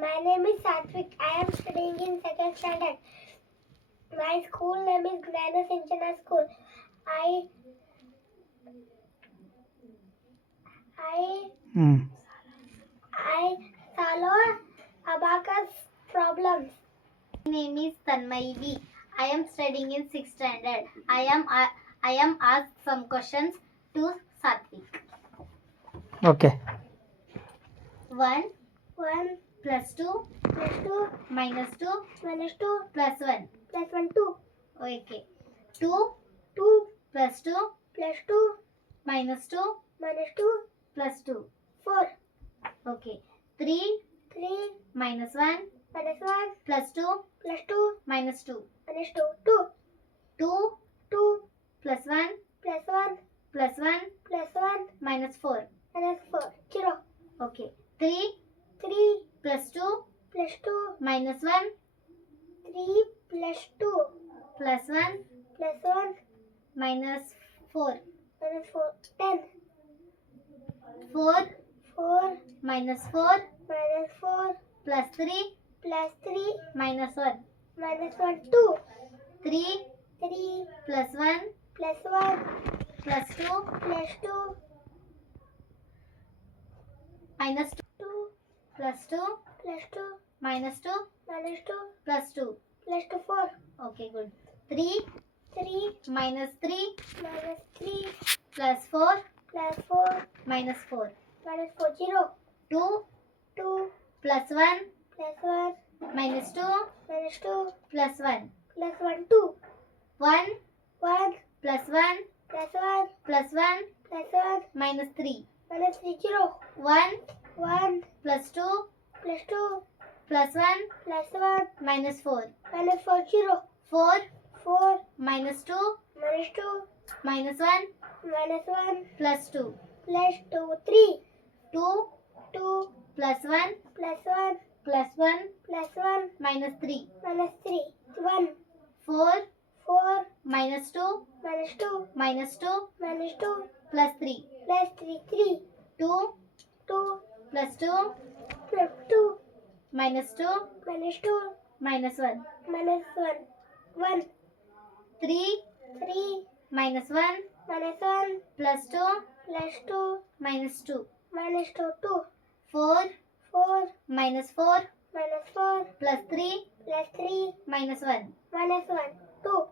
My name is Satvik. I am studying in second standard. My school name is Gnana Sinchana School. I Hmm. solve abacus problems. My name is Tanmay V. I am studying in 6th standard. I am asked some questions to Satvik. Okay. 1 1 plus 2 plus 2 minus 2 minus 2 plus 1. plus 1 2. Okay. 2 2 plus 2 plus 2 minus 2 minus 2 plus 2. 4. Okay. 3 3 minus 1 minus 1 plus 2 plus 2 minus 2. minus 2 2. 2 2 plus 1 plus 1 plus 1 plus 1 minus 4. minus 4 0. Okay. 3 3 plus 2 plus 2 minus 1 3 plus 2 plus 1 plus 1 minus 4. minus 4 10. 4 4 minus 4 minus 4 plus 3 plus 3 minus 1. minus 1 2. 3 3 plus 1 plus 1 plus 2 plus 2 minus 2 2 plus 2 plus 2 minus 2 minus 2 plus 2. plus 2 4. Okay, good. 3 3 minus 3 minus 3 plus 4 plus 4 minus 4. minus 4 0. 2 2 plus 1 plus 1 minus 2 minus 2 plus 1. plus 1 2. 1 1 plus 1 plus 1 plus 1 plus 1 minus 3. minus 3 0. 1 1 plus 2 plus 2 plus 1 plus 1 minus 4. minus 4 0. 4 4 minus 2 minus 2 minus 1 minus 1 plus 2. plus 2 3. 2 2 plus 1 plus 1 plus 1 plus 1 minus 3. minus 3 1. 4 4 minus 2 minus 2 minus 2 minus 2 plus 3. plus 3 3. 2 2 plus 2 plus 2 minus 2 minus 2 minus 1. minus 1 1. 3 3 minus 1 minus 1 plus 2 plus 2 minus 2. minus 2 2. 4 4 minus 4 minus 4 plus 3 plus 3 minus 1. minus 1 2.